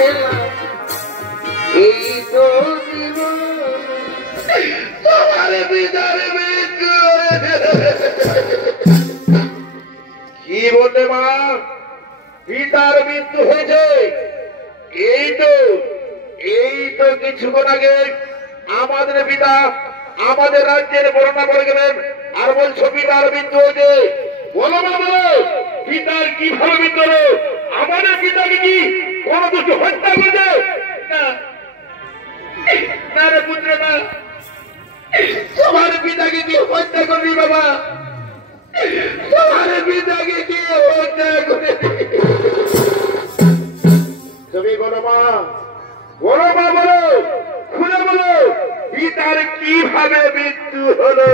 খেলা এই তো জীবন তোমার পিতার মৃত্যু। কি বললে মা? পিতার মৃত্যু হয়েছে? এই তো কিছুক্ষণ আগে আমাদের পিতা আমাদের রাজ্যের বর্ণনা করে গেলেন, আর বলছো পিতার মৃত্যু হয়েছে। বলো না, বলো পিতার কিভাবে মৃত্যু হলো? আমাদের পিতাকে কি কোন দুটো হত্যা করেছে? না রে পুত্র, না, তোমার পিতাকে কি হত্যা করবি বাবা? তোমার পিতাকে কি হত্যা করে? তুমি বলো মা, বলো মা, বলো, খুলে বলো পিতার কিভাবে মৃত্যু হলো?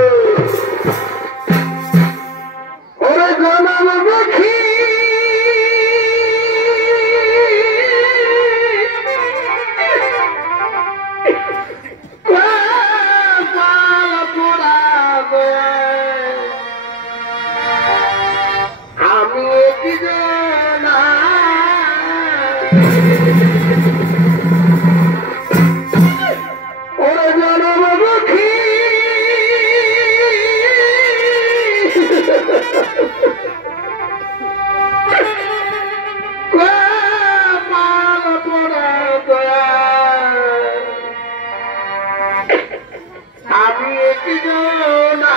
ওরে জনমুখী আমি কি জানা ওরে জনমুখী আমি কি জানা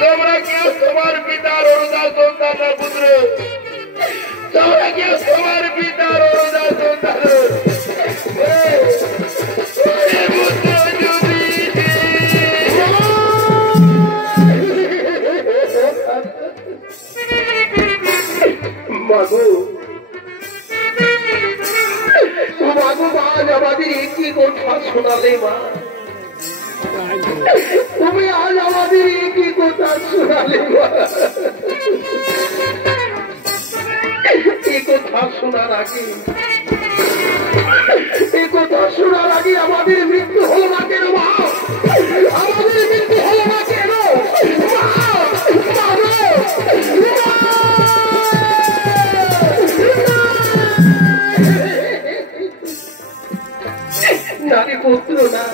তোমরা কেউ তোমার পিতার অনুদান সন্তান না পুত্র, তোমরা কেউ তোমার পিতার অনুদান সন্তান। মাগো মাগো মা, আমাদের একই কথা শোনালে মা, তুমি আজ আমাদের একই কথা শোনালে মা। এই কথা শোনার আগে, এই কথা শোনার আগে আমাদের মৃত্যু হলো না কেন মা? আমাদের মৃত্যু হলো না কেন নারী পুত্র না?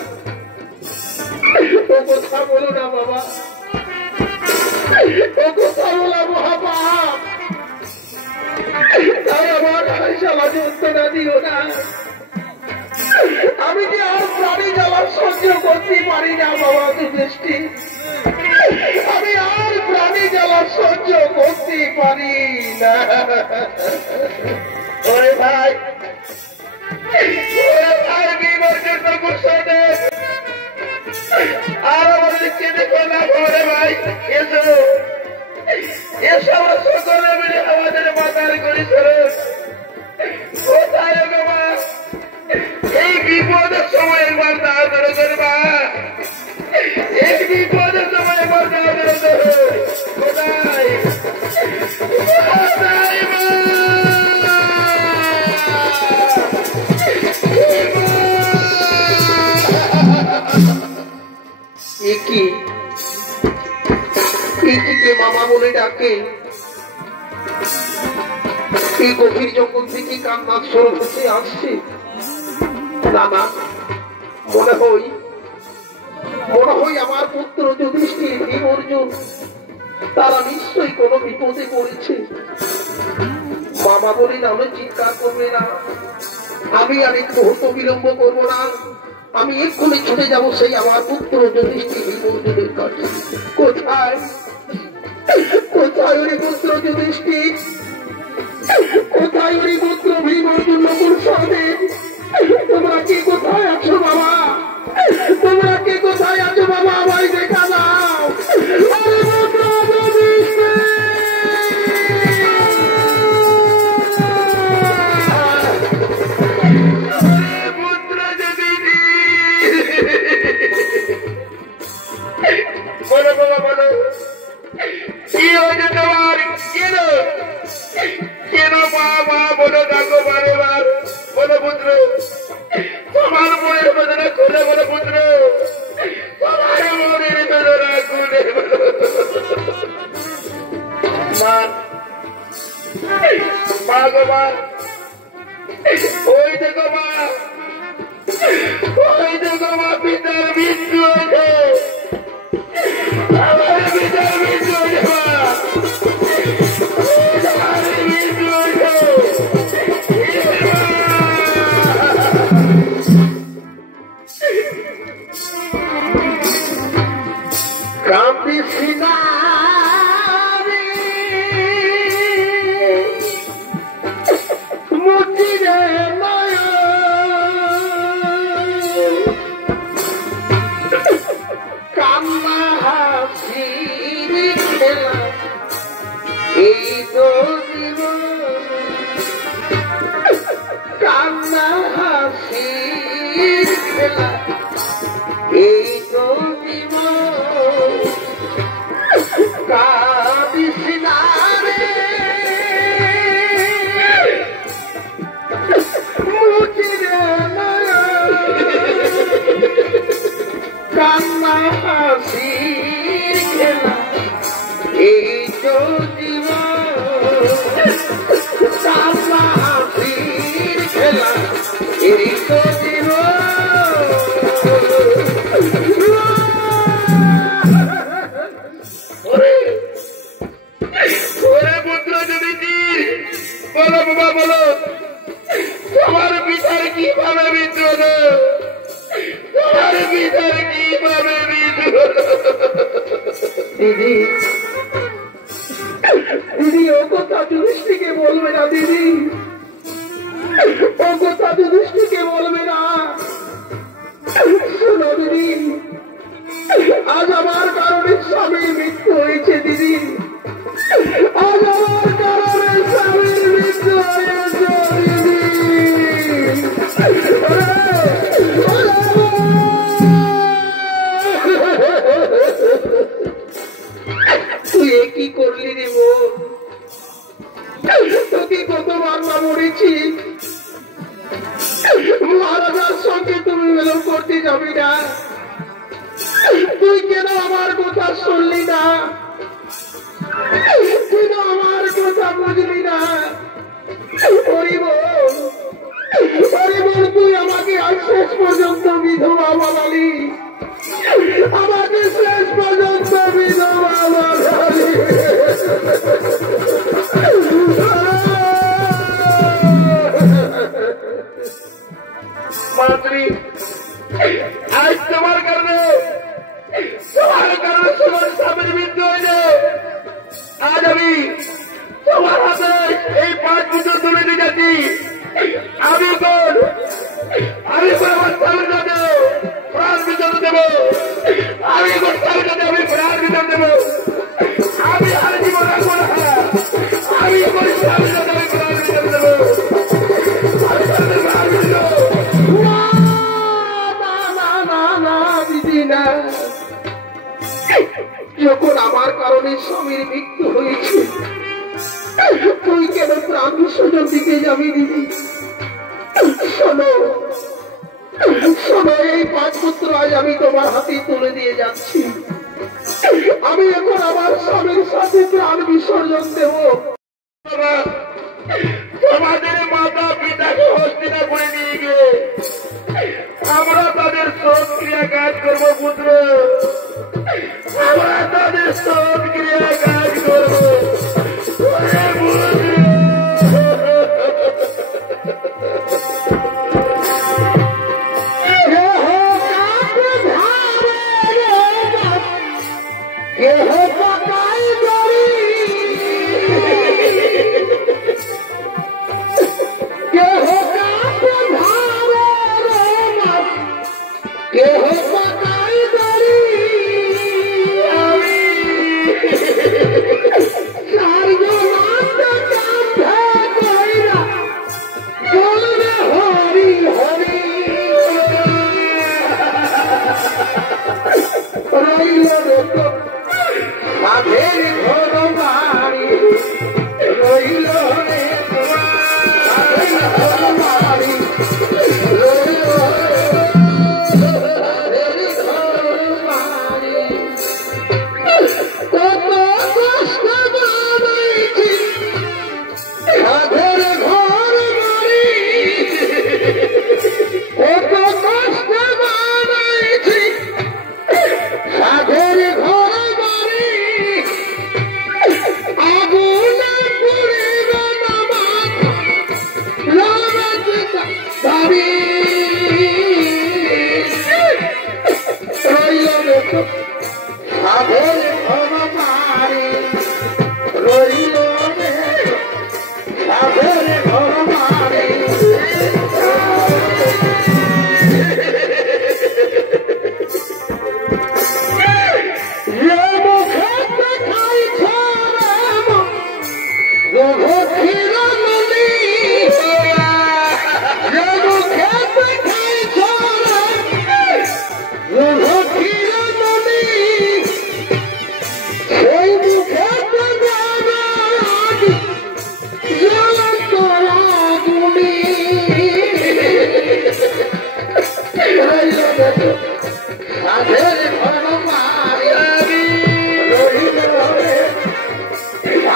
ও কথা বলো না বাবা, ও কথা বলা মহাপাপ। তাই আমার শালা যন্ত্রণা দিও না। আমি যে আর প্রাণী জ্বালা সহ্য করতে পারি না বাবা দৃষ্টি, আমি আর প্রাণী জ্বালা সহ্য করতে পারি না। ওরে ভাই, ওরে ভাই, বিমর্ষের তো গুসাতে আর আমাদের কেঁদে না ঘরে ভাই। এসো এসো, সকলে মিলে আমাদের মাতার করি সরস। কোথায় গো মা? এই বিপদের সময় একবার তাড়াতাড়ি করে মা, এই বিপদের সময় একবার তাড়াতাড়ি করো। কোথায় কোথায় মা? একে মামা বলে ডাকে? এই গভীর জঙ্গল থেকে কান্নার স্বর ভেসে আসছে। না না, মনে হয় আমার পুত্র যুধিষ্ঠির, ভীম, অর্জুন তারা নিশ্চয়ই কোনো বিপদে পড়েছে। মামা বলে নামে চিৎকার করবে না, আমি আর এক মুহূর্ত বিলম্ব করবো না। আমি এক্ষুনি ছুটে যাব সেই আমার পুত্র যুধিষ্ঠির, ভীম, অর্জুনের কাছে। কোথায় কোথায় ওরে পুত্র যুধিষ্ঠির? কোথায় ওরে পুত্র ভীম, অর্জুন, নকুল, সহদেব? তোমরা কে কোথায় আছো বাবা? তোমরা কে কোথায় আছো বাবা? আমায় দেখা দাও। ওরে পুত্র যুধিষ্ঠির! বলো বাবা, বলো কি হয়েছে তোমার? কেন কেন মা? মা বলো, ডাকো বারে বার। বলো পুত্র, তোমার মনের বেদনা খুলে বলো পুত্র, তোমার মনের বেদনা খুলে বলো। মা, মা গো মা, ওই দেখো মা, ওই দেখো মা, পিতার মৃত্যু হয়েছে। আমার পিতার মৃত্যু হয়েছে মা, আমার মৃত্যু হয়েছে। কান্দিস না রে মুচিরে কান্না হাসির খেলা এই তো জীবন, কান্না হাসির খেলা এই তো জীবন। কাঁদিস না রে মুচিরে কান্না হাসির খেলা এই তো জীবন, কান্না হাসির খেলা এই তো জীবন। পুত্র যুধিষ্ঠির, বলো বাবা, বলো তোমার পিতার কিভাবে মৃত্যু হলো? তোমার পিতার কিভাবে মৃত্যু হলো? দিদি দিদি ও কথা যুধিষ্ঠিরকে বলবে না দিদি, ও কথা যুধিষ্ঠিরকে বলবে না। শোনো দিদি, আজ আমার কারণে স্বামীর মৃত্যু হয়েছে দিদি, আজ আমার কারণে স্বামীর মৃত্যু হয়েছে দিদি। তুই কি করলি রে বোন? তোকে কতবার না মরেছি, মহারাজার সঙ্গে তুমি মেলন করতে যাবি না, তুই কেন আমার কথা শুনলি না, কেন আমার কথা বুঝলি না? তুই আমাকে আজ শেষ পর্যন্ত বিধবা বানালি, আমাকে শেষ পর্যন্ত বিধবা বানালি। মাতৃ, আজ তোমার কারণে তোমার স্বামীর মৃত্যু হয়েছে। আজ আমি তোমার হাতে এই 5 বছর তুলে দিয়ে যাচ্ছি। আমি কোন আমার স্বামীর কাছে প্রাণ বিতরণ দেবো, আমি কোন স্বামীর কাছে আমি প্রাণ বিতরণ দেবো, আমি আর জীবন রাখবো না, আমি কোন স্বামীর কাছে আমি প্রাণ বিতরণ দেবো, আমি প্রাণ বিতরণ দেবো। যখন আমার কারণে স্বামীর মৃত্যু হয়েছে, তুই কেন প্রাণ বিসর্জন দিতে যাবি দিদি? শোনো শোনো, এই 5 পুত্র আজ আমি তোমার হাতে তুলে দিয়ে যাচ্ছি। আমি এখন আমার স্বামীর সাথে প্রাণ বিসর্জন দেব। তোমাদের মাতা পিতাকে হস্তিনাপুরে নিয়ে গিয়ে আমরা তাদের শোধ ক্রিয়া কাজ করবো পুত্র, আমরা তাদের শোধ ক্রিয়া কাজ করবো।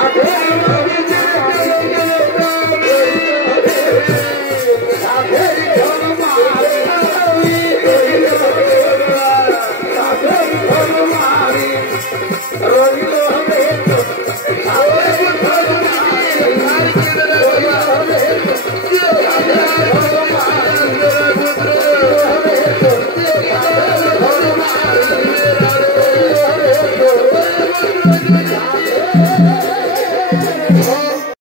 Adele,